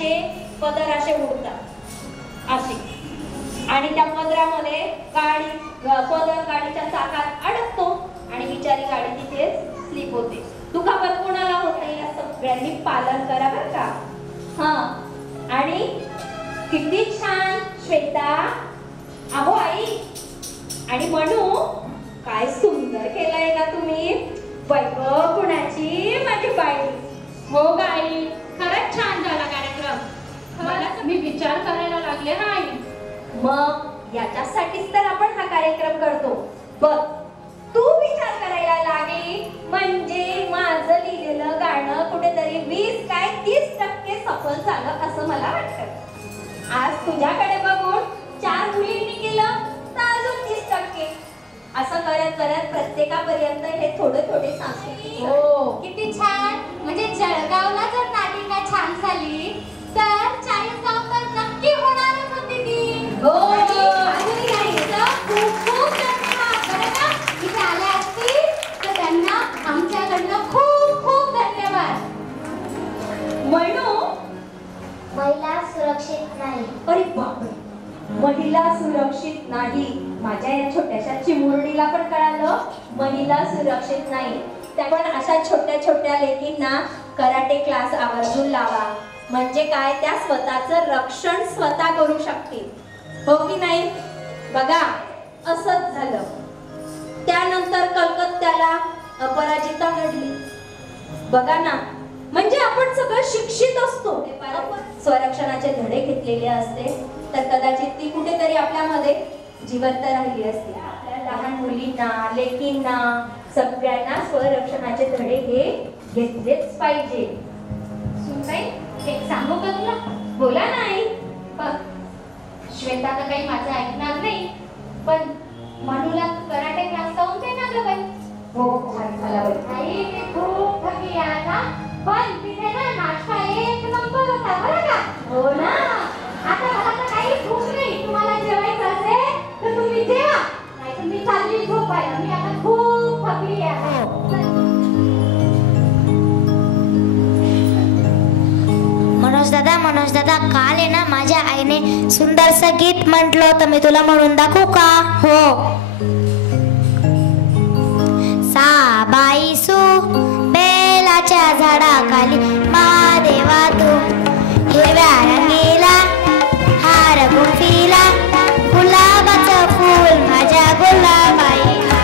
त्यांचे पदर असे उडतात असे, आणि त्या पदरामध्ये पदर गाडीच्या चाकात अडकतो आणि बिचारी गाडी तिथेच स्लिप होते. दुखापत कोणाला होते या सगळ्यांनी पालन करा बरं का. हा, आणि किती छान श्वेता, अहो आई आणि म्हणू काय सुंदर केलंय ना तुम्ही. वैभव कुणाची माझी बाई. हो गाई, खरंच छान झाला कार्यक्रम. मला मी विचार करायला लागले ना आई. मग याच्यासाठीच तर आपण हा कार्यक्रम करतो. बघ, तू विचार करायला लागली म्हणजे माझं लिहिलेलं गाणं कुठेतरी 20 काय 30% सफल झालं असं मला वाटतं. आज तुझ्याकडे बघून 4 मुलींनी केलं तर अजून 30%. असं करत करत प्रत्येकापर्यंत हे थोडे थोडे सांगते. हो, किती छान. म्हणजे जळगावला जर नाटिका छान झाली तर 40 गाव तर नक्की होणारच होती ती. हो, खूप खूप धन्यवाद. बरं का, इथे आल्या असतील तर त्यांना आमच्याकडनं खूप खूप धन्यवाद. म्हणू महिला सुरक्षित नाही. अरे बापरे, महिला सुरक्षित नाही. माझ्या या छोट्याशा चिमुरडीला पण कळालं महिला सुरक्षित नाही. त्या पण अशा छोट्या छोट्या लेकींना कराटे क्लास आवर्जून लावा. म्हणजे काय, त्या स्वतःचं रक्षण स्वतः करू शकतील. हो की नाही. बघा, असंच झालं. त्यानंतर कलकत्त्याला अपराजिता घडली. बघा ना, म्हणजे आपण सगळं शिक्षित असतो, स्वरक्षणाचे धडे घेतलेले असते तर कदाचित ती कुठेतरी आपल्यामध्ये जिवंत राहिली असते. आपल्या लहान मुलींना, लेकींना, सगळ्यांना स्वरक्षणाचे धडे हे घेतलेच पाहिजे. सुनबाई, एक सांगू का तुला? बोला नाही. बघ, श्वेता तर काही माझं ऐकणार नाही, पण मनूला कराटे क्लास लावून दे ना गं बाई. हो, छान झाला बाई. आई, मी खूप थकली आहे आता, पण तिथे ना नाश्ता एक नंबर होता बरं का. हो ना. आता मला तर काही भूक नाही. तुम्हाला जेवायचं असेल तर तुम्ही जेवा, नाहीतर मी चालली झोपायला. मी आता खूप थकली आहे. मनोज दादा, काल आहे ना माझ्या आईने सुंदरसं गीत म्हटलं तर मी तुला म्हणून दाखवू का? हो. साबाईसू बेलाच्या झाडाखाली महादेवा तू हिरव्या रंगीला हार गुंफीला गुलाबाचं फूल माझ्या गुलाबाईला.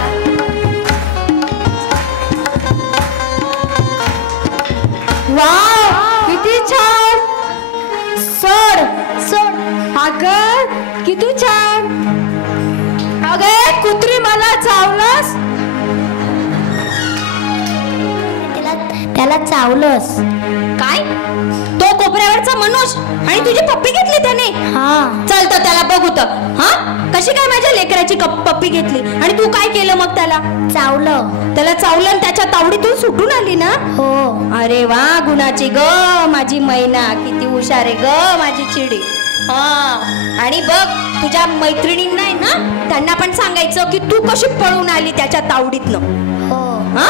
वाव, किती छान. सोड सोड. अगं किती छान. अगं कुत्री, मला चावलंस. त्याला चावलंस काय? तो कोपऱ्यावरचा मनोज आणि तुझी पप्पी घेतली त्याने? हा. चल तर त्याला बघू तर. हा, कशी काय माझ्या लेकराची पप्पी घेतली आणि तू काय केलं मग? त्याला चावलं आणि त्याच्या तावडीतून सुटून आली ना? हो. अरे वा, गुणाची ग माझी मैना, किती हुशार आहे ग माझी चिडी. हा, आणि बघ तुझ्या मैत्रिणींना आहे ना, त्यांना पण सांगायचं की तू कशी पळून आली त्याच्या तावडीतनं. हो. हा,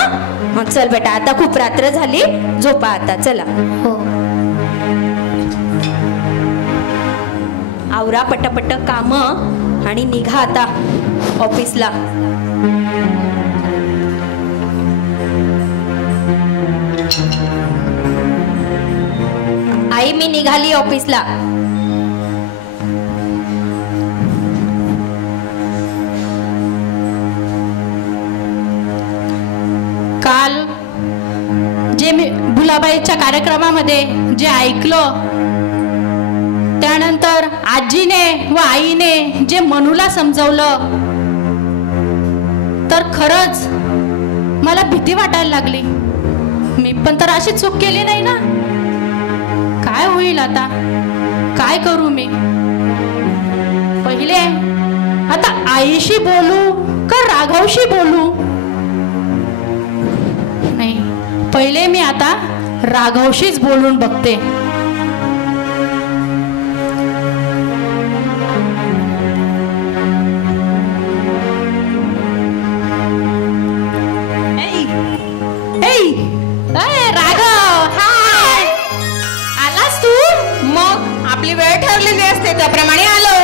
मग चल बेटा, आता खूप रात्र झाली, झोपा आता. चला. हो. आवरा पटपट काम आणि निघा आता ऑफिसला. आई, मी निघाली ऑफिसला. काल जे मी भुलाबाईच्या कार्यक्रमामध्ये जे ऐकलं, त्यानंतर आजीने व आईने जे मनूला समजवलं, तर खरंच मला भीती वाटायला लागली. मी पण तर अशी चूक केली नाही ना. काय होईल आता? काय करू मी? पहिले आता आईशी बोलू का राघवशी बोलू? नाही, पहिले मी आता राघवशीच बोलून बघते. राघव, हाय, आलास तू? त्याप्रमाणे आलो.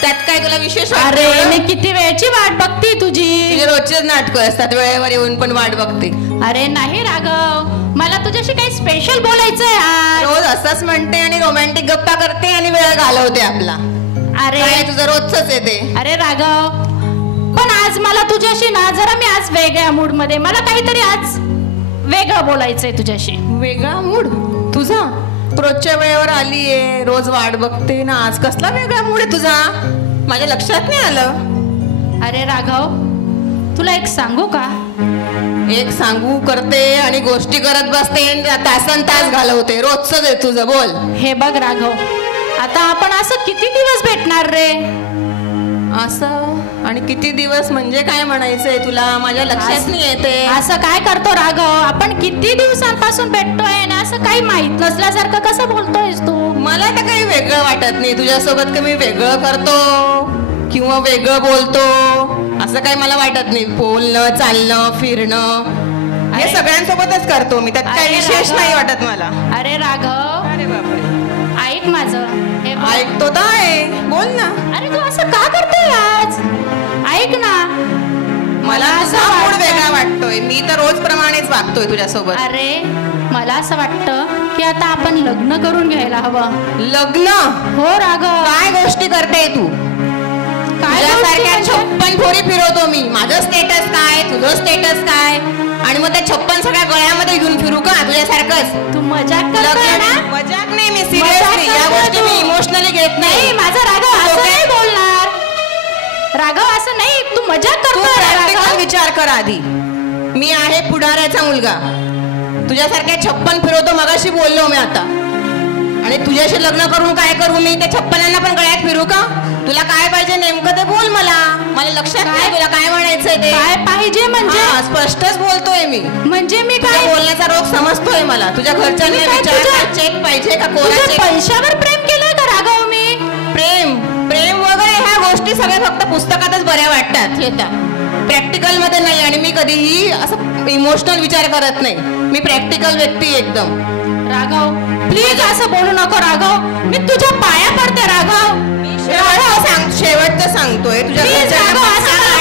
त्यात काय तुला विशेष वाटतं? अरे मी किती वेळची वाट बघते तुझी. तुझे रोजचेच नाटक असतात, वेळेवर येऊन पण वाट बघते. अरे नाही राघव, मला तुझ्याशी काही स्पेशल बोलायचंय आज. रोज असंच म्हणते आणि रोमॅन्टिक गप्पा करते आणि वेळ घालवते आपला. अरे काय तुझं रोजच येते. अरे राघव, पण आज मला तुझ्याशी ना जरा मी आज वेगळ्या मूड मध्ये, मला काहीतरी आज वेगळं बोलायचंय तुझ्याशी. वेगळा मूड तुझा? रोजच्या वेळेवर आलीये, रोज वाट बघते ना, आज कसला वेगळा मूड आहे तुझा? माझ्या लक्षात नाही आलं. अरे राघव, तुला एक सांगू का? एक सांगू करते आणि गोष्टी करत बसते, तासन तास घालवते. रोजच आहे तुझं, बोल. हे बघ राघव, आता आपण असं किती दिवस भेटणार रे? असं आणि किती दिवस म्हणजे काय म्हणायचंय तुला? माझ्या लक्षात नाही येते. असं काय करतो राघव? आपण किती दिवसांपासून भेटतोय ना, असं काही माहित नसल्यासारखं कसं बोलतोयस तू? मला तर काही वेगळं वाटत नाही तुझ्यासोबत, का मी वेगळं करतो किंवा वेगळं बोलतो असं काही मला वाटत नाही. बोलणं, चालणं, फिरणं हे सगळ्यांसोबतच करतो मी, त्यात काही विशेष नाही वाटत मला. अरे राघव, अरे बापरे, ऐक माझं. हे बघ. ऐकतो तर आहे, बोल ना. अरे तू असं का करतोय आज? ऐक ना, मला असा मूड वेगळा वाटतोय. मी तर रोज प्रमाणेच वागतोय तुझ्यासोबत. अरे मला असं वाटतं की आता आपण लग्न करून घ्यायला हवं. लग्न? हो राघव. काय गोष्टी करते तू? तुझ्यासारख्या 56 पोरी फिरवतो मी. माझं स्टेटस काय, तुझं स्टेटस काय, आणि मग त्या 56 सगळ्या गळ्यामध्ये घेऊन फिरू का तुझ्यासारखंच? तू मजाक करतोय ना? मजाक नाही, मी सिरियसली या गोष्टी मी इमोशनली घेत नाही. माझा राघव असं नाही बोलणार. राघव असं नाही, तू मजाक करतोय. प्रॅक्टिकल विचार कर आधी. मी आहे पुढाऱ्याचा मुलगा, तुझ्यासारख्या 56 फिरवतो मगाशी बोललो मी आता. आणि तुझ्याशी लग्न करून काय करू मी? त्या 56 पण गळ्यात फिरू का? तुला काय पाहिजे नेमकं ते बोल मला. मला लक्षात नाही तुला काय म्हणायचंय ते. काय पाहिजे म्हणजे? स्पष्टच बोलतोय मी. म्हणजे मी काय बोलण्याचा रोग समजतोय मला. तुझ्या घरच्यांनी विचारलं चेक पाहिजे का कोरा चेक? पैशावर प्रेम केलंय का राघव मी? प्रेम प्रेम वगैरे ह्या गोष्टी सगळ्या फक्त पुस्तकातच बऱ्या वाटतात, येतात प्रॅक्टिकल मध्ये नाही. आणि मी कधीही असं इमोशनल विचार करत नाही. मी प्रॅक्टिकल व्यक्ती एकदम. राघव प्लीज असं बोलू नको राघव, मी तुझ्या पाया पडते राघव. शेवटचं सांगतोय तुझ्या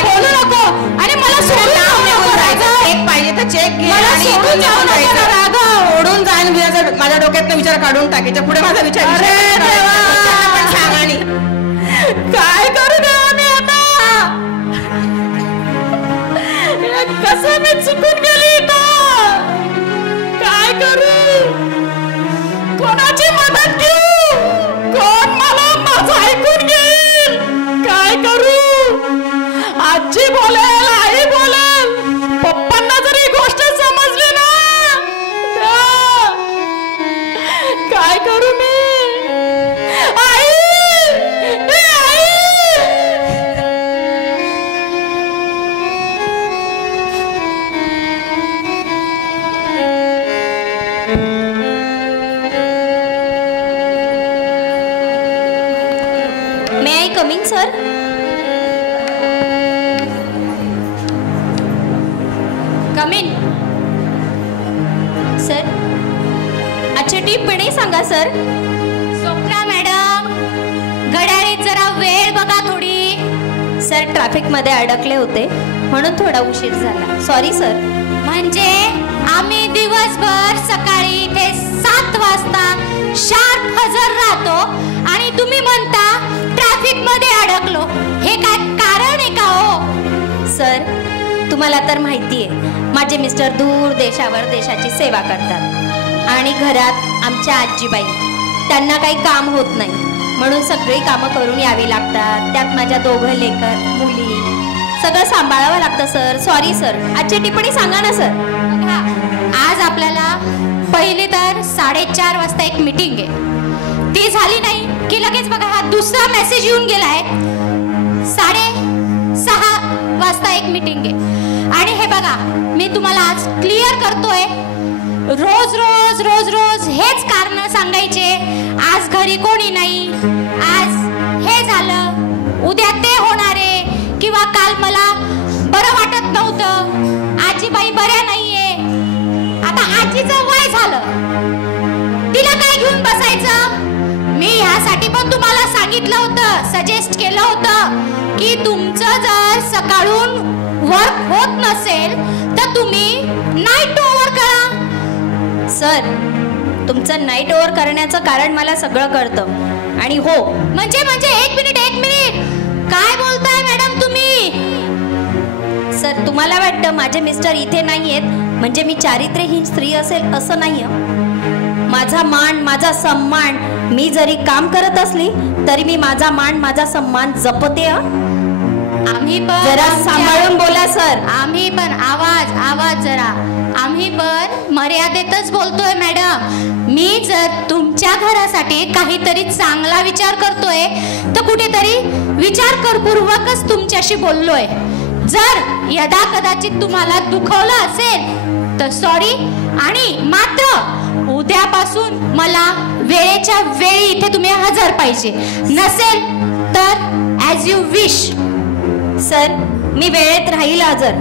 बोलू नको आणि मला चेक पाहिजे तर चेक घे आणि ओढून जाईन. माझ्या डोक्यात विचार काढून टाकायच्या पुढे माझा विचार सांग. आणि काय करू देवा मी आता? कसं मी चुकून गेली इथं? काय करू? कोणाची मदत घेऊ? कोण मला माझं ऐकून घेईल? काय करू? आजी बोलेल, आई बोलेल, पप्पांना जरी गोष्ट समजली ना, काय करू मी? आई, आई. May I coming sir? Come in sir. अच्छा टिप्पणी सांगा सर. स्वप्ना मॅडम, घड्याळीत जरा वेळ बघा थोडी. सर ट्रॅफिकमध्ये अडकले होते म्हणून थोडा उशीर झाला. Sorry sir. म्हणजे आम्ही दिवसभर सकाळी इथे 7 वाजता शार्प हजर राहतो आणि तुम्ही म्हणता ट्रॅफिक मध्ये अडकलो. हे काय कारण आहे का हो? सर तुम्हाला तर माहिती आहे माझे मिस्टर दूर देशावर देशाची सेवा करतात आणि घरात आमच्या आजीबाई, त्यांना काही काम होत नाही म्हणून सगळी कामं करून यावी लागतात. त्यात माझ्या 2 लेकर मुली, सगळं सांभाळावं लागतं सर. Sorry sir. आजची टिप्पणी सांगा ना सर. आज आपल्याला पहिली तर 4:30 वाजता एक मीटिंग आहे. ती झाली नाही की लगेच बघा हा दुसरा मेसेज येऊन गेलाय. 6:30 वाजता एक मीटिंग आहे. आणि हे बघा मी तुम्हाला आज क्लिअर करतोय, रोज रोज रोज रोज हेच कारण सांगायचे. आज घरी कोणी नाही, आज हे झालं, उद्या ते होणार आहे, किंवा काल मला बरं वाटत नव्हतं, आजीबाई बऱ्या नाहीये. आता आजीचं वय झालं, तिला काय घेऊन बसायचं? मी ह्यासाठी पण तुम्हाला सांगितलं होतं, सजेस्ट केलं होतं की तुमचं जर सकाळून वर्क होत नसेल तर तुम्ही नाईट ओव्हर करा. सर, तुमचं नाईट ओव्हर करण्याचं कारण मला सगळं कळतं. आणि हो, म्हणजे एक मिनिट काय बोलताय मॅडम तुम्ही? सर, तुम्हाला वाटतं माझे मिस्टर इथे नाही आहेत म्हणजे मी चारित्र्यहीन स्त्री असेल असं नाही. माझा मान, माझा सन्मान, मी जरी काम करत असली तरी मी माझा मान, माझा सन्मान जपते. आम्ही पण जरा सांभाळून बोला सर. आम्ही पण आवाज जरा, आम्ही पण मर्यादेतच बोलतोय मॅडम. मी जर तुमच्या घरासाठी काहीतरी चांगला विचार करतोय तर कुठेतरी विचारपूर्वकच तुमच्याशी बोललोय. जर यदा कदाचित तुम्हाला दुखवलं असेल तर सॉरी. आणि मात्र उद्यापासून मला वेळेच्या वेळी इथे तुम्ही हजर पाहिजे. नसेल तर ॲज यू विश. सर, मी वेळेत राहील हजर,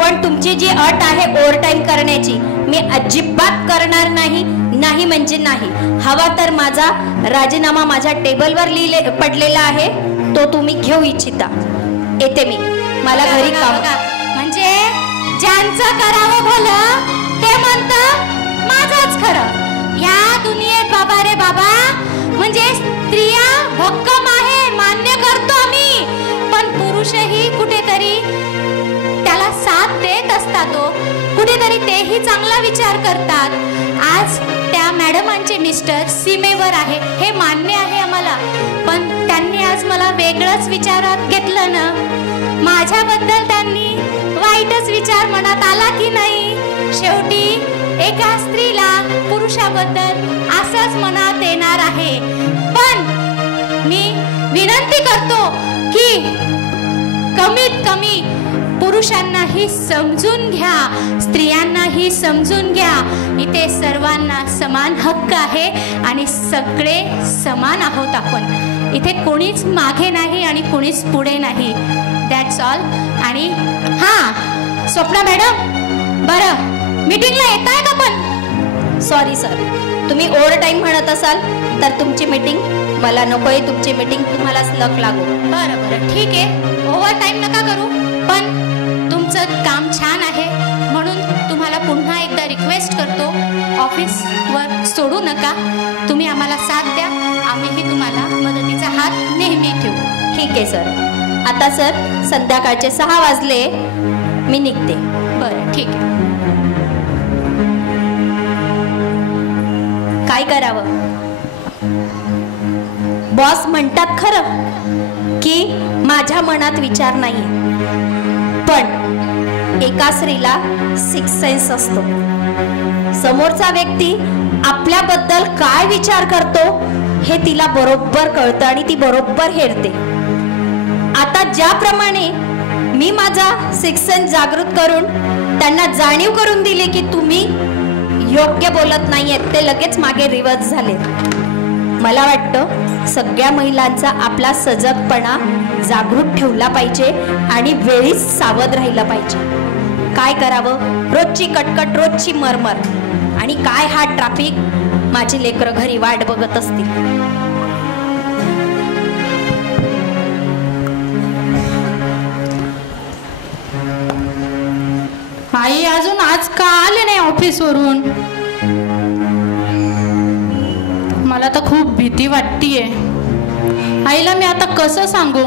पण तुमची जी अट आहे ओव्हरटाईम करण्याची, मी अजिबात करणार नाही. नाही म्हणजे नाही. हवा तर माझा राजीनामा माझ्या टेबलवर पडलेला आहे, तो तुम्ही घेऊ इच्छिता. येते मी, मला घरी काम. म्हणजे ज्यांचं करावं भलं ते म्हणतं माझंच खरं. ह्या दुनियेत बाबा रे बाबा, म्हणजे स्त्रिया भक्कम आहे, मान्य करतो आम्ही, पण पुरुषही कुठेतरी त्याला साथ देत असतात. कुठेतरी तेही चांगला विचार करतात. आज त्या मॅडमांचे मिस्टर सीमेवर आहे हे मान्य आहे आम्हाला, पण त्यांनी आज मला वेगळंच विचारात घेतलं ना. माझ्याबद्दल त्यांनी वाईटच विचार मनात आला की नाही? शेवटी एका स्त्रीला पुरुषाबद्दल असंच मनात येणार आहे. पण मी विनंती करतो की कमीत कमी पुरुषांनाही समजून घ्या, स्त्रियांनाही समजून घ्या. इथे सर्वांना समान हक्क आहे आणि सगळे समान आहोत आपण. इथे कोणीच मागे नाही आणि कोणीच पुढे नाही. That's all. आणि हां स्वप्ना मॅडम, बरं मीटिंगला येत आहे का? पण सॉरी सर, तुम्ही ओव्हरटाईम म्हणत असाल तर तुमची मीटिंग मला नकोय. तुमची मीटिंग तुम्हालाच लक लागो. बरं ठीक आहे, ओव्हर टाईम नका करू. पण तुमचं काम छान आहे म्हणून तुम्हाला पुन्हा एकदा रिक्वेस्ट करतो, ऑफिसवर सोडू नका. तुम्ही आम्हाला साथ द्या, आम्हीही तुम्हाला मदतीचा हात नेहमी ठेवू. ठीक आहे सर. आता सर संध्याकाळचे 6 वाजले, मी निघते. बरं ठीक आहे. काय करावं? बॉस म्हणतात खरं की माझ्या मनात विचार नाही, पण एका स्त्रीला 6 सेन्स असतो. समोरचा व्यक्ती आपल्याबद्दल काय विचार करतो हे तिला बरोबर कळतं आणि ती बरोबर हेरते. आता ज्याप्रमाणे मी माझा 6 सेन्स जागृत करून त्यांना जाणीव करून दिली की तुम्ही योग्य बोलत नाहीयेत, ते लगेच मागे रिव्हर्स झाले. मला वाटतं सगळ्या महिलांचा आपला सजगपणा जागृत ठेवला पाहिजे आणि वेळीच सावध राहिलं पाहिजे. काय करावं? रोजची कटकट, रोजची मरमर, आणि काय हा ट्रॅफिक. माझी लेकरं घरी वाट बघत असतील. आई अजून आज का आले नाही ऑफिसवरून? मला तर खूप भीती वाटतीये. आईला मी आता कसं सांगू?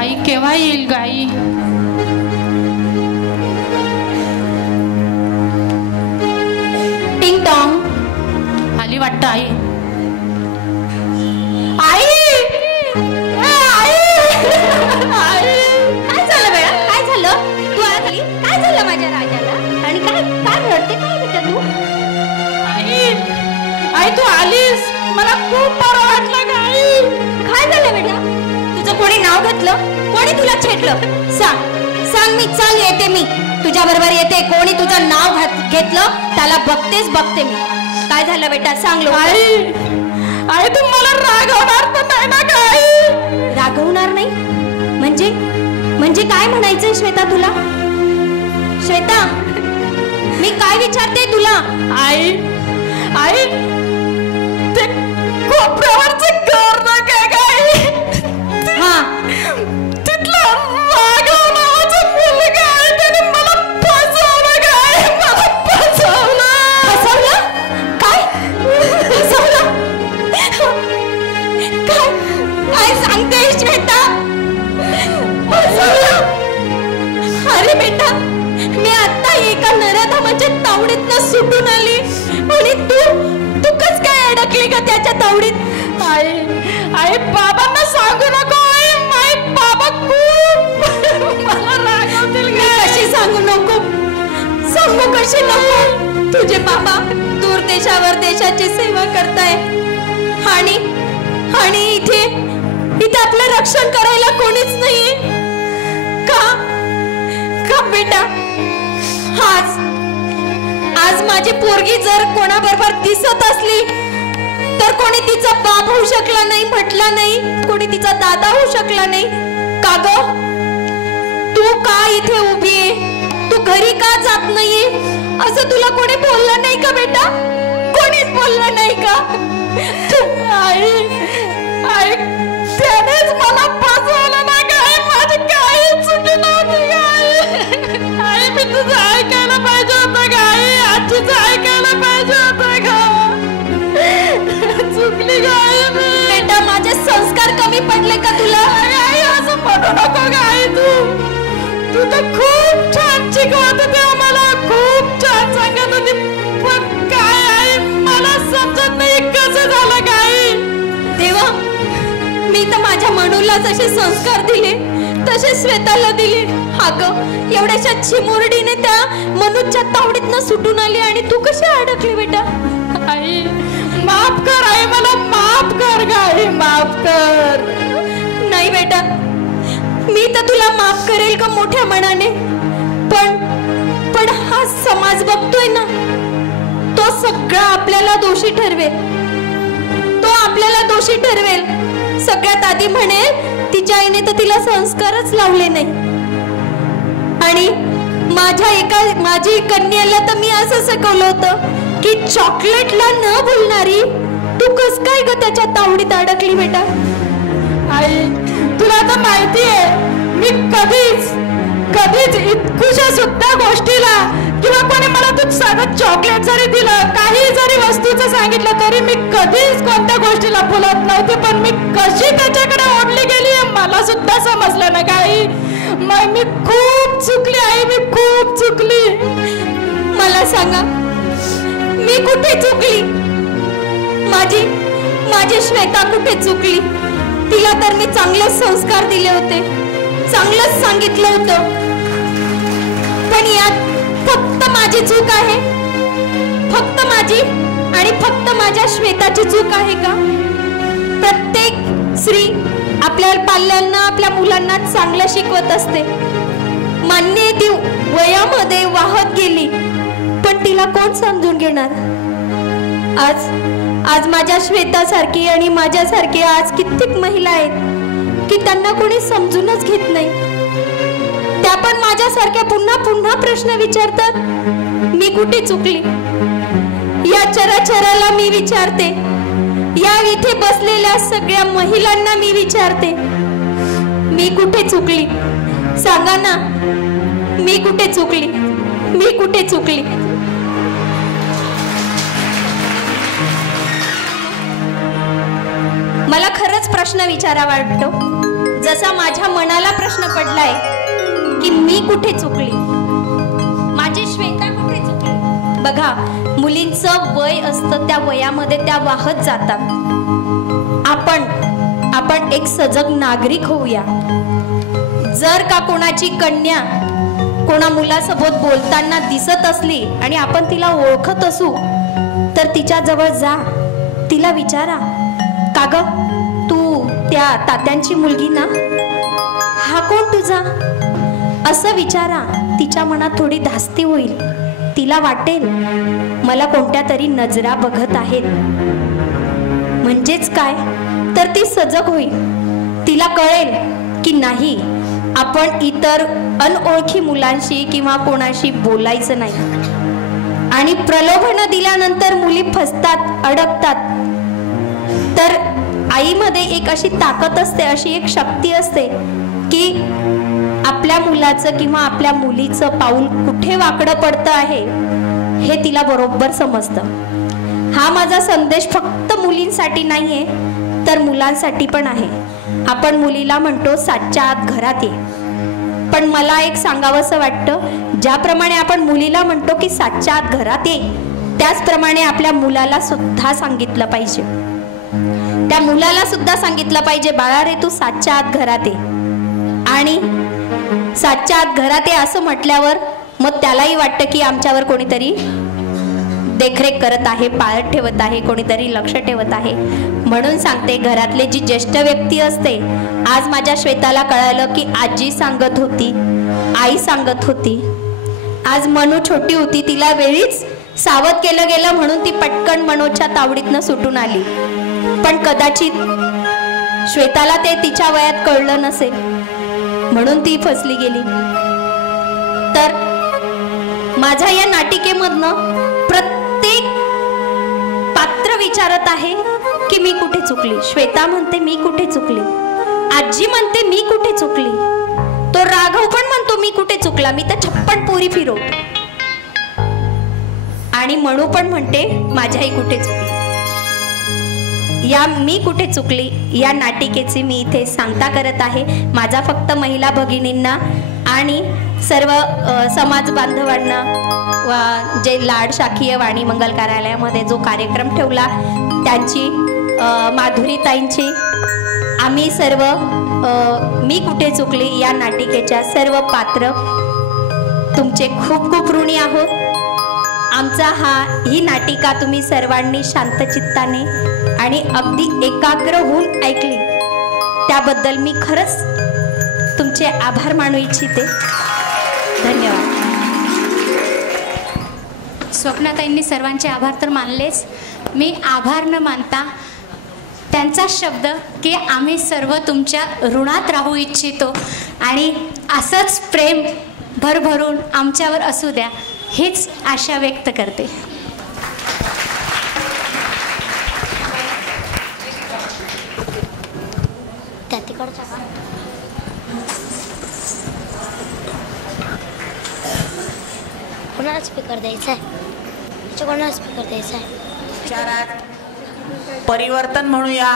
आई केव्हा येईल ग आई? टिंग टॉंग आली वाटतं आई. काय झालं बेटा? काय झालं? तू आली? काय झालं माझ्या राजाला? आणि काय काय रडते काय बेटा तू? आई तू आलीस, मला खूप बरं वाटलं ग आई. काय झालं बेटा? तुझं कोणी नाव घेतलं? कोणी तुला छेडलं? सांग सांग, मी चाल येते. मी तुझ्या बरोबर येते. कोणी तुझं नाव घेतलं त्याला बघते मी. काय झालं बेटा? सांग लो. आई तू मला रागवणार तर नाही ना ग आई? रागवणार नाही म्हणजे काय म्हणायचंय श्वेता तुला? श्वेता, मी काय विचारते तुला? आई कोपऱ्यावरचं घर ना काय काय हा तिथला राघव नावाचा मुलगा आहे, त्याने मला फसवलं काय, मला फसवलं. फसवलं काय? फसवलं काय? काय सांगतेस बेटा? फसवलं? अरे बेटा, मी आता एका नराधमाच्या तावडीतनं सुटून आली आणि तू कस काय अडकली का त्याच्या तावडीत? आई बाबांना सांगू नको. आई बाबा खूप मला रागवतील. कशी सांगू नको? सांगू कशी नको? तुझे बाबा दूर देशावर देशाची सेवा करताय आणि इथे आपलं रक्षण करायला कोणीच नाहीये का बेटा? आज माझी पोरगी जर कोणाबरोबर दिसत असली तर कोणी तिचा बाप होऊ शकला नाही, म्हटला नाही, कोणी तिचा दादा होऊ शकला नाही का ग? तू का इथे उभी आहे? तू घरी का जात नाहीये? असं तुला कोणी बोललं नाही का बेटा? कोणीच बोललं नाही का? आई त्यानेच मला फसवलं ना काय? माझी काही चुकी नव्हती काय? आई मी तुझं ऐकायला पाहिजे होतं का? आई आजीचं ऐकायला पाहिजे होतं का? चुकली काय बेटा? माझे संस्कार कमी पडले का तुला? आई असं म्हणू नको का? आई तू तर खूप छान शिकवत होती, मला खूप छान सांगत होती, पण काय आई मला समजत नाही कसं झालं काय? देवा, मी तर माझ्या मनूला जसे संस्कार दिले तसे श्वेताला दिले. अगं एवढ्याशा चिमुरडीने त्या मनूच्या तावडीतनं सुटून आली आणि तू कशी अडकली बेटा? आई माफ कर, आई मला माफ कर गाई, माफ कर. नाही बेटा, मी तर तुला माफ करेल का मोठ्या मनाने, पण हा समाज बघतोय ना, तो सगळा आपल्याला दोषी ठरवेल. तो आपल्याला दोषी ठरवेल. सगळ्यात आधी म्हणेल तिच्या आईने तर तिला संस्कारच लावले नाही. आणि माझी कन्याला तर मी असं शिकवलं होतं की चॉकलेटला न भुलणारी तू कस काय ग त्याच्या तावडीत अडकली बेटा? आई तुला तर माहिती आहे, मी कधीच इतकुशा सुद्धा गोष्टीला किंवा कोणी मला तू साधं चॉकलेट जरी दिलं, काही जरी वस्तूचं सांगितलं तरी मी कधीच कोणत्या गोष्टीला बोलत नव्हते. पण मी कशी त्याच्याकडे ओढली गेली मला सुद्धा समजलं ना काही. मी खूप चुकली आई, मी खूप चुकली. मला सांगा, मी कुठे चुकली? माझी श्वेता कुठे चुकली? तिला तर मी चांगलेच संस्कार दिले होते, चांगलंच सांगितलं होतं. पण यात फक्त माझी चूक आहे? फक्त माझी आणि फक्त माझ्या श्वेताची चूक आहे का? प्रत्येक स्त्री आपल्या पाल्यांना, आपल्या मुलांना चांगलं शिकवत असते. मान्य ती वयामध्ये वाहत गेली, पण तिला कोण समजून घेणार? आज माझ्या श्वेतासारखी आणि माझ्यासारखी आज कित्येक महिला आहेत की त्यांना कोणी समजूनच घेत नाही. त्या पण माझ्यासारख्या पुन्हा प्रश्न विचारतात. मी कुठे चुकली? या चराचराला मी विचारते, या इथे बसलेल्या सगळ्या महिलांना मी विचारते, मी कुठे चुकली? सांगा ना, मी कुठे चुकली? मी कुठे चुकली? मला खरंच प्रश्न विचारा वाटतो, जसा माझ्या मनाला प्रश्न पडलाय की मी कुठे चुकली, माझी श्वेता कुठे चुकली. बघा, मुलींचं वय असतं, त्या वयामध्ये त्या वाहत जातात. आपण एक सजग नागरिक होऊया. जर का कोणाची कन्या कोणा मुलासोबत बोलताना दिसत असली आणि आपण तिला ओळखत असू तर तिच्या जवळ जा, तिला विचारा, का ग तू त्या तात्यांची मुलगी ना? हा कोण तुझा? असं विचारा. तिच्या मनात थोडी धास्ती होईल. तिला वाटेल मला कोणत्या तरी नजरा बघत आहेत. म्हणजेच काय तर ती सजग होईल. तिला कळेल की नाही, आपण इतर अनोळखी मुलांशी किंवा कोणाशी बोलायचं नाही. आणि प्रलोभन दिल्यानंतर मुली फसतात, अडकतात. तर आईमध्ये एक अशी ताकद असते, अशी एक शक्ती असते की आपल्या मुलाचं किंवा आपल्या मुलीचं पाऊल कुठे वाकडं पडतं आहे हे तिला बरोबर समजतं. हा माझा संदेश फक्त मुलींसाठी नाहीये, तर मुलांसाठी पण आहे. आपण मुलीला म्हणतो 7च्या आत घरात ये, पण मला एक सांगावंसं वाटतं, ज्याप्रमाणे आपण मुलीला म्हणतो की 7च्या आत घरात ये, त्याचप्रमाणे आपल्या मुलाला सुद्धा सांगितलं पाहिजे. त्या मुलाला सुद्धा सांगितलं पाहिजे, बाळा रे तू 7च्या आत घरात ये. आणि 7च्या आत घरात ये असं म्हटल्यावर मग त्यालाही वाटतं की आमच्यावर कोणीतरी देखरेख करत आहे, पाळत ठेवत आहे, कोणीतरी लक्ष ठेवत आहे. म्हणून सांगते, घरातले जी ज्येष्ठ व्यक्ती असते, आज माझ्या श्वेताला कळालं की आजी सांगत होती, आई सांगत होती. आज मनू छोटी होती, तिला वेळीच सावध केलं गेलं म्हणून ती पटकन मनोच्या तावडीतनं सुटून आली. पण कदाचित श्वेताला ते तिच्या वयात कळलं नसेल म्हणून ती फसली गेली. तर माझ्या या नाटिकेमधनं प्रत्येक पात्र विचारत आहे की मी कुठे चुकली. श्वेता म्हणते मी कुठे चुकली, आजी म्हणते मी कुठे चुकली, तो राघव पण म्हणतो मी कुठे चुकला, मी तर 56 पोरी फिरवतो. आणि मनू पण म्हणते माझ्याही कुठे चुकली. या मी कुठे चुकली या नाटिकेची मी इथे सांगता करत आहे. माझा फक्त महिला भगिनींना आणि सर्व समाज बांधवांना जे लाड शाखीय वाणी मंगल कार्यालयामध्ये जो कार्यक्रम ठेवला त्यांची, माधुरीताईंची, आम्ही सर्व मी कुठे चुकली या नाटिकेच्या सर्व पात्र तुमचे खूप खूप ऋणी आहोत. आमचा ही नाटिका तुम्ही सर्वांनी शांतचित्ताने आणि अगदी एकाग्र होऊन ऐकली त्याबद्दल मी खरंच तुमचे आभार मानू इच्छिते. धन्यवाद. स्वप्नाताईंनी सर्वांचे आभार तर मानलेच. मी आभार न मानता त्यांचा शब्द की आम्ही सर्व तुमच्या ऋणात राहू इच्छितो आणि असंच प्रेम भरभरून आमच्यावर असू द्या हीच आशा व्यक्त करते. कोणाला स्पीकर द्यायचा आहे, कोणाला स्पीकर द्यायचा आहे. विचारात परिवर्तन म्हणूया,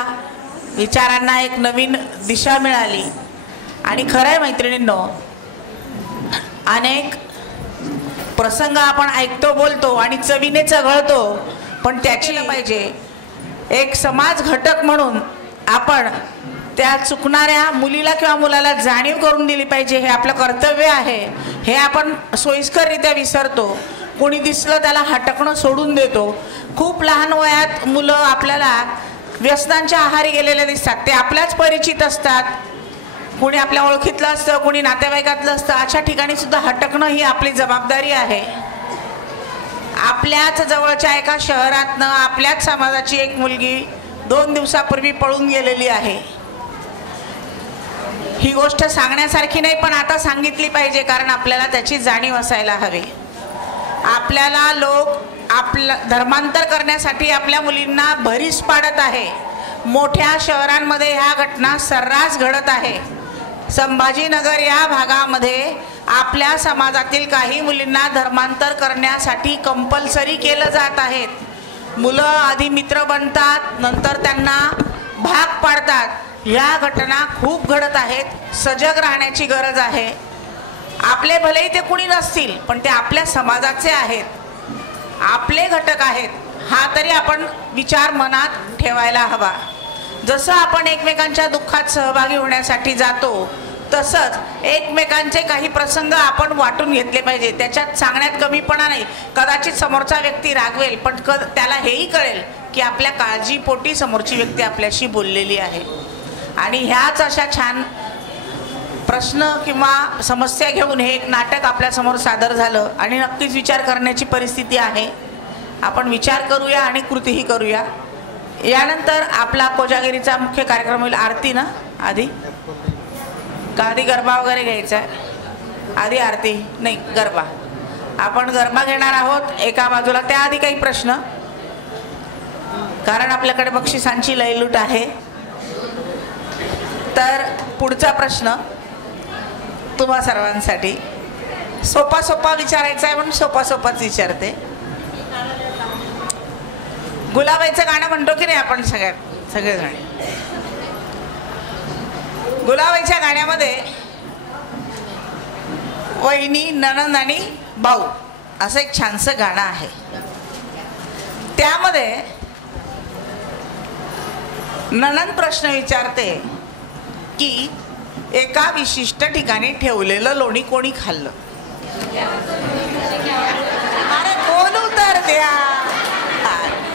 विचारांना एक नवीन दिशा मिळाली. आणि खरं आहे मैत्रिणींनो, अनेक प्रसंग आपण ऐकतो, बोलतो आणि चवीने चघळतो, पण त्याची पाहिजे एक समाज घटक म्हणून आपण त्या चुकणाऱ्या मुलीला किंवा मुलाला जाणीव करून दिली पाहिजे. हे आपलं कर्तव्य आहे. हे आपण सोयीस्कररित्या विसरतो. कोणी दिसलं त्याला हटकणं सोडून देतो. खूप लहान वयात मुलं आपल्याला व्यसनांच्या आहारी गेलेले दिसतात. ते आपल्याच परिचित असतात, कोणी आपल्या ओळखीतलं असतं, कोणी नातेवाईकातलं असतं. अशा ठिकाणी सुद्धा हटकणं ही आपली जबाबदारी आहे. आपल्याच जवळच्या एका शहरातनं आपल्याच समाजाची एक मुलगी 2 दिवसापूर्वी पळून गेलेली आहे. ही गोष्ट सांगण्यासारखी नाही, पण आता सांगितली पाहिजे, कारण आपल्याला त्याची जाणीव असायला हवी. आपल्याला लोक आपलं धर्मांतर करण्यासाठी आपल्या मुलींना भरीस पाडत आहे. मोठ्या शहरांमध्ये ह्या घटना सर्रास घडत आहे. संभाजीनगर या भागामध्ये आपल्या समाजातील काही मुलींना धर्मांतर करण्यासाठी कंपल्सरी केलं जात आहेत. मुलं आधी मित्र बनतात, नंतर त्यांना भाग पाडतात. ह्या घटना खूप घडत आहेत. सजग राहण्याची गरज आहे. आपले भलेही ते कुणी नसतील, पण ते आपल्या समाजाचे आहेत, आपले घटक आहेत. हा तरी आपण विचार मनात ठेवायला हवा. जसं आपण एकमेकांच्या दुःखात सहभागी होण्यासाठी जातो, तसंच एकमेकांचे काही प्रसंग आपण वाटून घेतले पाहिजे. त्याच्यात सांगण्यात कमीपणा नाही. कदाचित समोरचा व्यक्ती रागवेल, पण त्याला हेही कळेल की आपल्या काळजीपोटी समोरची व्यक्ती आपल्याशी बोललेली आहे. आणि ह्याच अशा छान प्रश्न किंवा समस्या घेऊन हे एक नाटक आपल्यासमोर सादर झालं आणि नक्कीच विचार करण्याची परिस्थिती आहे. आपण विचार करूया आणि कृतीही करूया. यानंतर आपला कोजागिरीचा मुख्य कार्यक्रम होईल. आरती ना आधी का आधी गरबा वगैरे घ्यायचा आहे? आधी आरती नाही, गरबा. आपण गरबा घेणार आहोत एका बाजूला. त्याआधी काही प्रश्न कारण आपल्याकडे बक्षिसांची लयलूट आहे. तर पुढचा प्रश्न तुम्हा सर्वांसाठी सोपा सोपा विचारायचा आहे म्हणून सोपा सोपाच विचारते. गुलाबाईचं गाणं म्हणतो की नाही आपण सगळेजण. गुलाबाईच्या गाण्यामध्ये वहिनी, नणंद आणि भाऊ असं एक छानसं गाणं आहे. त्यामध्ये नणंद प्रश्न विचारते की एका विशिष्ट ठिकाणी ठेवलेलं लोणी कोणी खाल्लं. अरे बोलू तर द्या.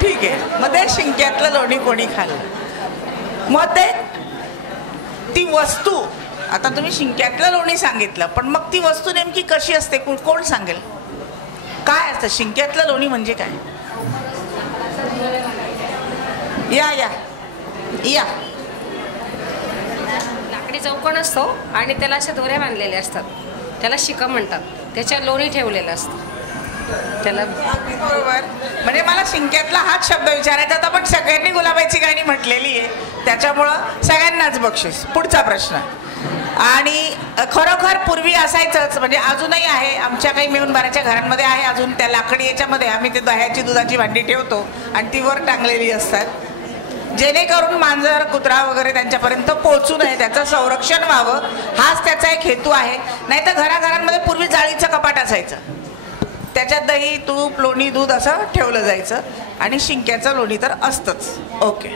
ठीक आहे, मग ते शिंक्यातलं लोणी कोणी खाल्लं. मग ते ती वस्तू, आता तुम्ही शिंक्यातलं लोणी सांगितलं, पण मग ती वस्तू नेमकी कशी असते कोण सांगेल. काय असतं शिंक्यातलं लोणी म्हणजे काय. या या या. लाकडी चौकोन असतो आणि त्याला अशा दोऱ्या बांधलेल्या असतात, त्याला शिका म्हणतात. त्याच्या लोणी ठेवलेलं असतं त्याला. बरोबर. म्हणजे मला शिंक्यातला हाच शब्द विचारायचा होता, पण सगळ्यांनी गुलाबाईची गाणी म्हटलेली आहे त्याच्यामुळं सगळ्यांनाच बक्षीस. पुढचा प्रश्न. आणि खरोखर पूर्वी असायचंच, म्हणजे अजूनही आहे, आमच्या काही मिळून बाराच्या घरांमध्ये आहे अजून त्या लाकडी याच्यामध्ये आम्ही ते दह्याची दुधाची भांडी ठेवतो आणि ती वर टांगलेली असतात, जेणेकरून मांजर कुत्रा वगैरे त्यांच्यापर्यंत पोहोचू नये, त्याचं संरक्षण व्हावं, हाच त्याचा एक हेतू आहे. नाही तर घराघरांमध्ये पूर्वी जाळीचं कपाट असायचं, त्याच्यात दही, तूप, लोणी, दूध असं ठेवलं जायचं आणि शिंक्याचं लोणी तर असतंच. ओके.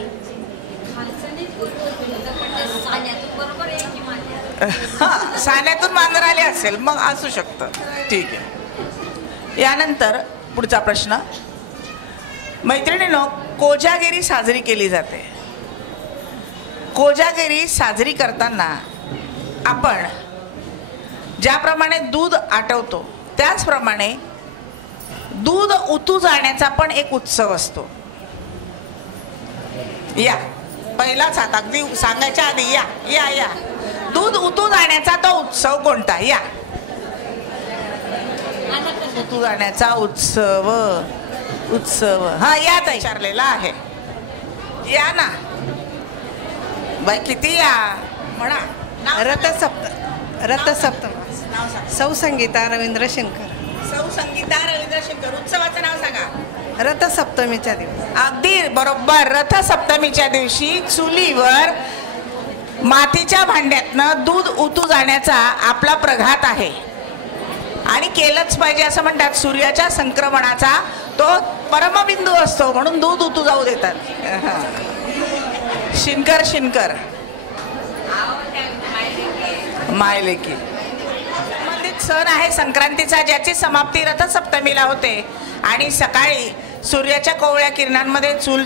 हां, साण्यातून मांजर आले असेल मग असू शकतं. ठीक आहे. यानंतर पुढचा प्रश्न. मैत्रिणींनो, कोजागिरी साजरी केली जाते. कोजागिरी साजरी करताना आपण ज्याप्रमाणे दूध आटवतो त्याचप्रमाणे दूध उतू जाण्याचा पण एक उत्सव असतो. या पहिलाच हात अगदी सांगायच्या आधी या या या. दूध उतू जाण्याचा तो उत्सव कोणता. या. उतू जाण्याचा उत्सव. उत्सव हा या विचारलेला आहे. या ना बाई, किती या म्हणा. रथसप्तमी. सौ संगीता रवींद्र शंकर. सौ संगीता रवींद्र शंकर. उत्सवाचं नाव सांगा. रथसप्तमीच्या दिवशी. अगदी बरोबर. रथसप्तमीच्या दिवशी चुलीवर मातीच्या भांड्यातनं दूध उतू जाण्याचा आपला प्रघात आहे आणि केलंच पाहिजे असं म्हणतात. सूर्याच्या संक्रमणाचा तो परमबिंदू असतो म्हणून दूध उतू जाऊ देतात. शिनकर शिनकर मायलेकी. संबंधित सण आहे संक्रांतीचा, ज्याची समाप्ती रथसप्तमीला होते आणि सकाळी सूर्याच्या कोवळ्या किरणांमध्ये चूल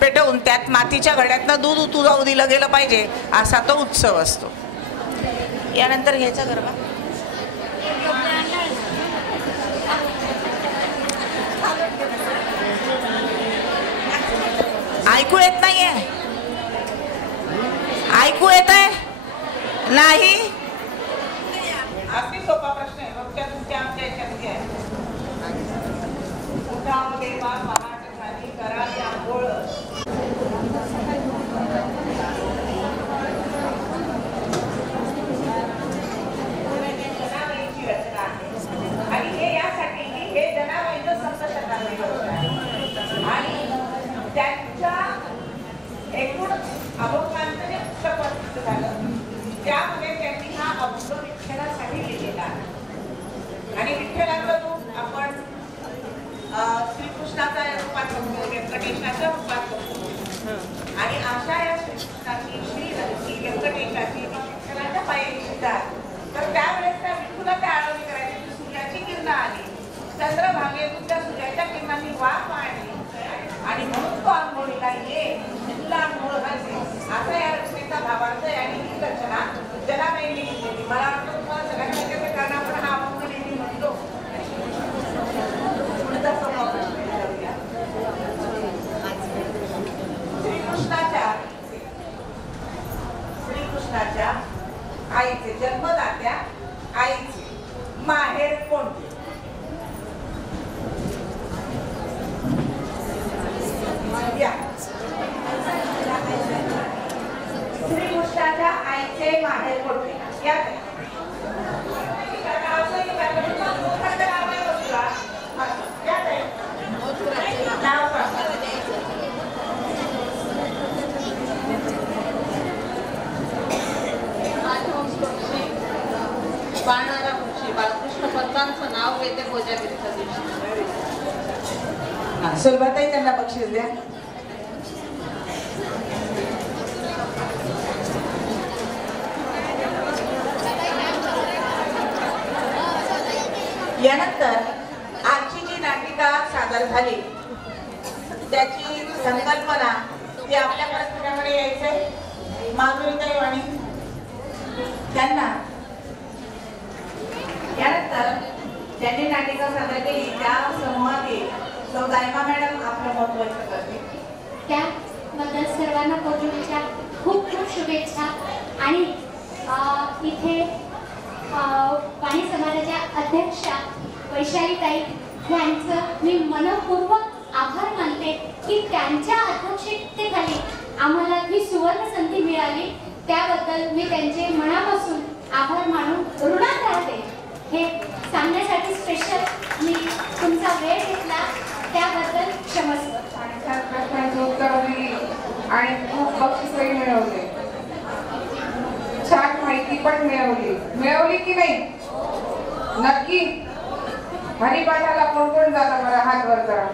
पेटवून त्यात मातीच्या घड्यातनं दूध उतू जाऊ दिलं गेलं पाहिजे असा तो उत्सव असतो. यानंतर घ्यायचा गरबा. ऐकू येत नाहीये. ऐकू येत आहे नाही. अगदी सोपा प्रश्न आहे. रोजच्या तुमच्या आमच्या याच्यामध्ये आहे. उठाव देवा पहाट झाली करावी आंघोळ. जनाबाईंची रचना आहे आणि हे यासाठी की हे जनाबाईंचं सप्तशताब्दी वर्ष आहे आणि त्यांच्या एकूण अभंगांचं जे पुस्तक प्रसिद्ध झालं त्यामध्ये त्यांनी हा अभंग विठ्ठलासाठी लिहिलेला आहे. आणि विठ्ठलाचं रूप आपण श्रीकृष्णाचा रूपात व्यंकटेश भाऊ येते कोजागिरीच्या दिवशी. सुलभाताई त्यांना बक्षीस द्या. यानंतर आजची जी नाटिका सादर झाली त्याची संकल्पना ती आपल्या प्रत्येकाकडे यायचंय. माधुरीताई वाणी त्यांना यानंतर ज्यांनी नाटिका सादर केली त्या समूहातील दायमा मॅडम आपलं मत व्यक्त करते. त्याबद्दल सर्वांना पौर्णिमेच्या खूप खूप शुभेच्छा. आणि इथे वाणी समाजाच्या अध्यक्षा वैशालीताई यांचं मी मनपूर्वक आभार मानते की त्यांच्या अध्यक्षतेखाली आम्हाला ही सुवर्ण संधी मिळाली. त्याबद्दल मी त्यांचे मनापासून आभार मानून ऋणात राहते. हे सांगण्यासाठी स्पेशल मी तुमचा वेळ घेतला त्याबद्दल क्षमस्व. प्रश्नांची उत्तरं दिली आणि खूप बक्षीसही मिळवले. छान माहिती पण मिळवली की नाही? नक्की. हरिपाठाला कोण कोण जातं बरं? हात वर करा.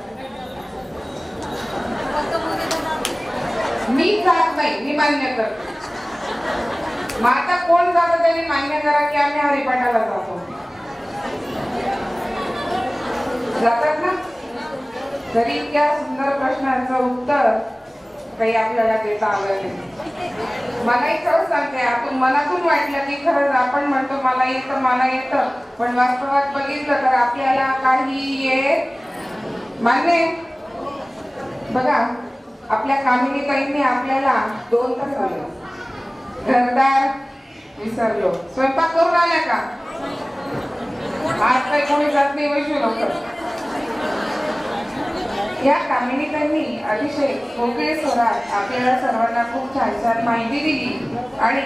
मी जात नाही, मी मान्य करतो. मग आता कोण जातं त्यांनी मान्य करा की आम्ही हरिपाठाला जातो. जातात ना? तरी इतक्या सुंदर प्रश्नांचं उत्तर काही आपल्याला देता आलं नाही. मला खरंच सांगते, आपण मनातून वाटलं की खरंच आपण म्हणतो मला येतं, पण वास्तवात बघितलं तर आपल्याला काही येत मान्य. बघा, आपल्या कामिनीताईंनी आपल्याला 2 तास झाले. घरदार विसरलो. स्वयंपाक करून आल्या का? आज काही कोणी जात नाही वैशू लवकर. या कामिनीताईंनी अतिशय मोकळे स्वरात आपल्याला सर्वांना खूप छान छान माहिती दिली आणि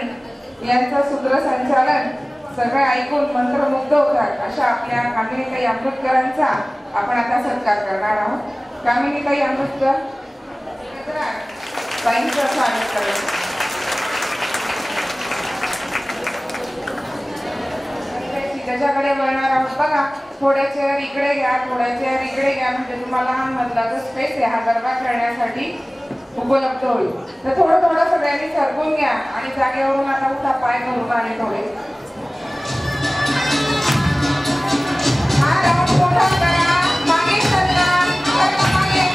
यांचं सूत्रसंचालन सगळं ऐकून मंत्रमुग्ध होतात. अशा आपल्या कामिनीताई अमृतकरांचा आपण आता सत्कार करणार आहोत. कामिनीताई अमृतकर ताईंचं स्वागत करायचं. त्याच्याकडे वळणार आहोत. बघा, थोड्या चेअर इकडे घ्या, थोड्या चेअर इकडे घ्या, म्हणजे तुम्हाला हा मधला जो स्पेस आहे हा गरबा खेळण्यासाठी उपलब्ध होईल. तर थोडं थोडं सगळ्यांनी सरकून घ्या आणि जागेवरून आता उठा, पाय धरून आणि थोडे हा राऊंड मोठा करा. मागे सरका, मागे.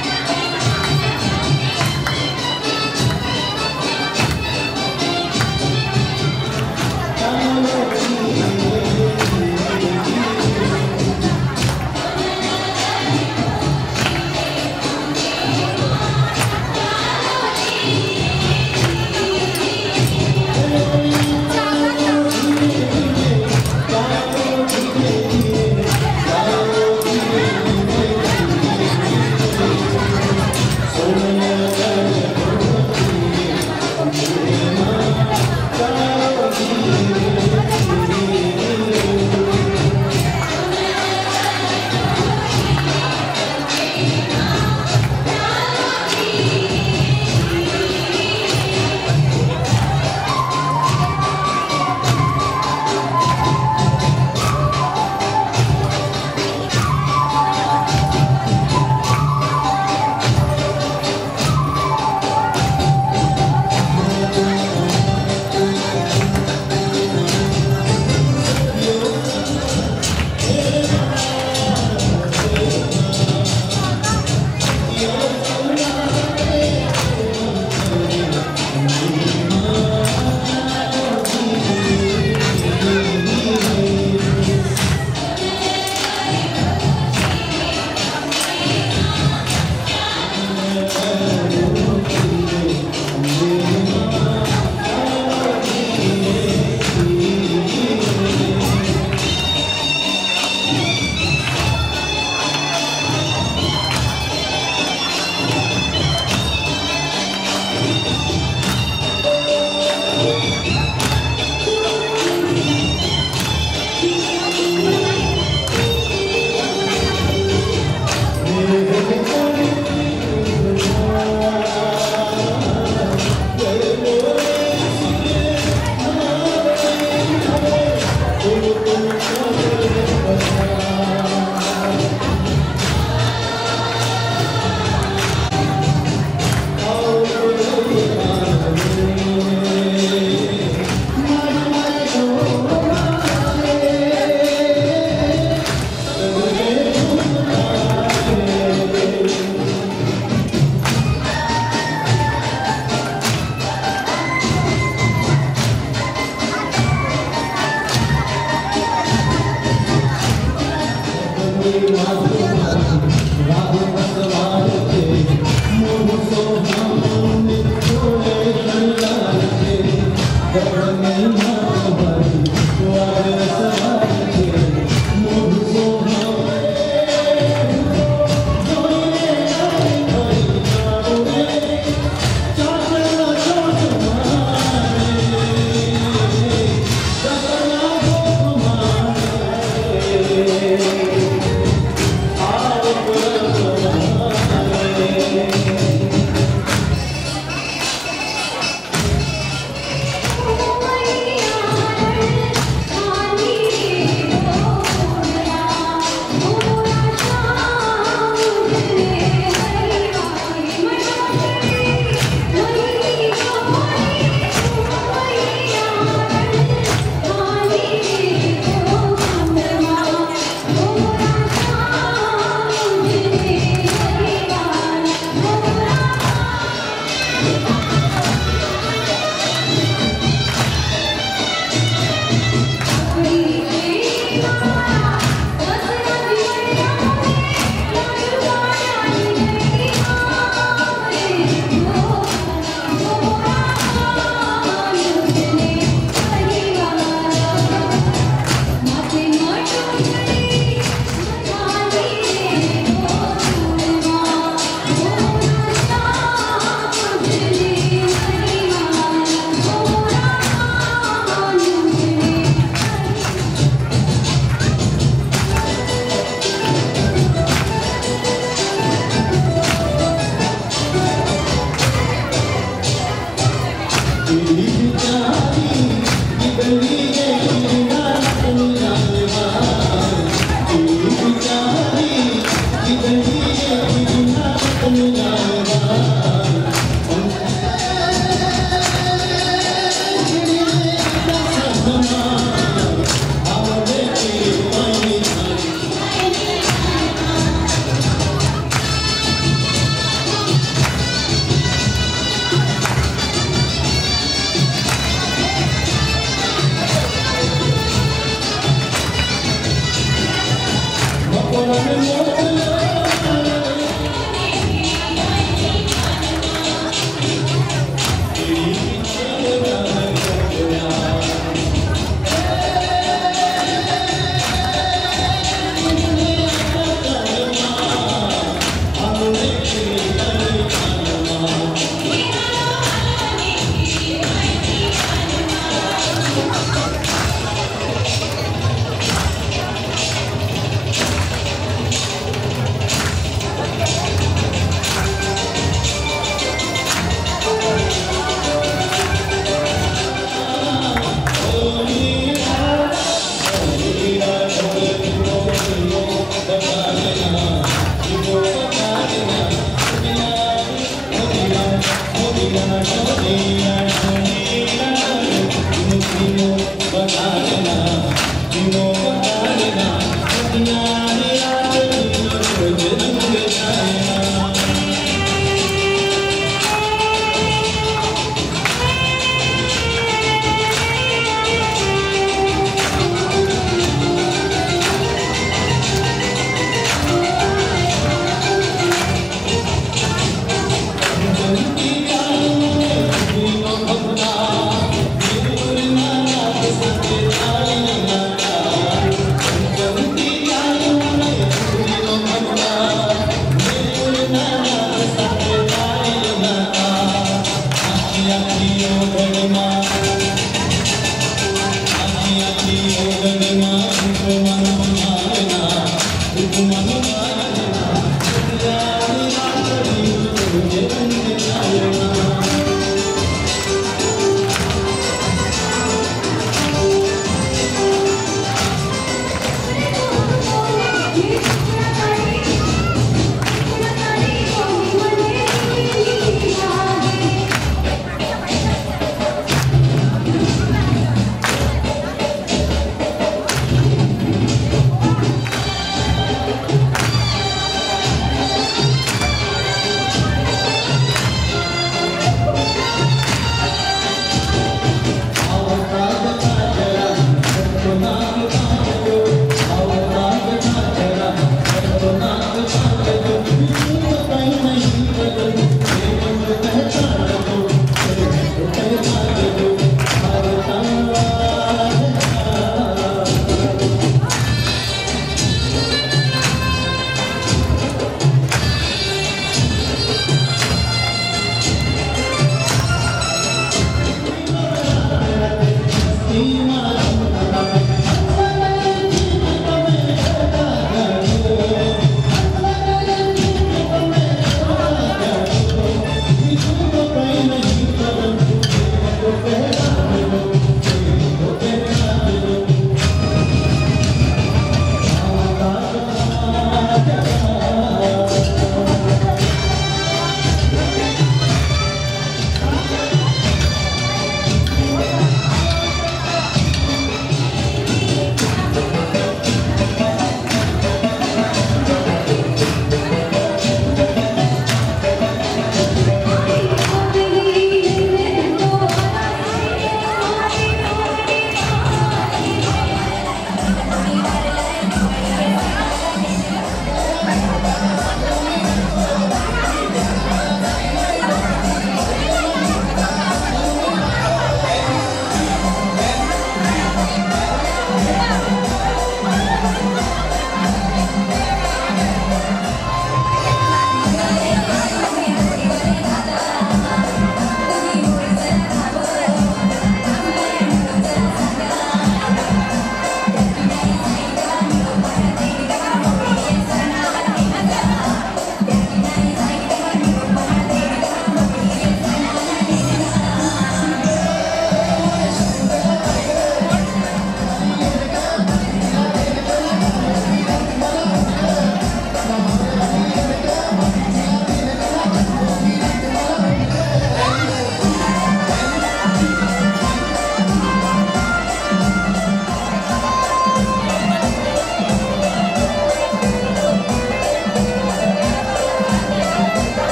Por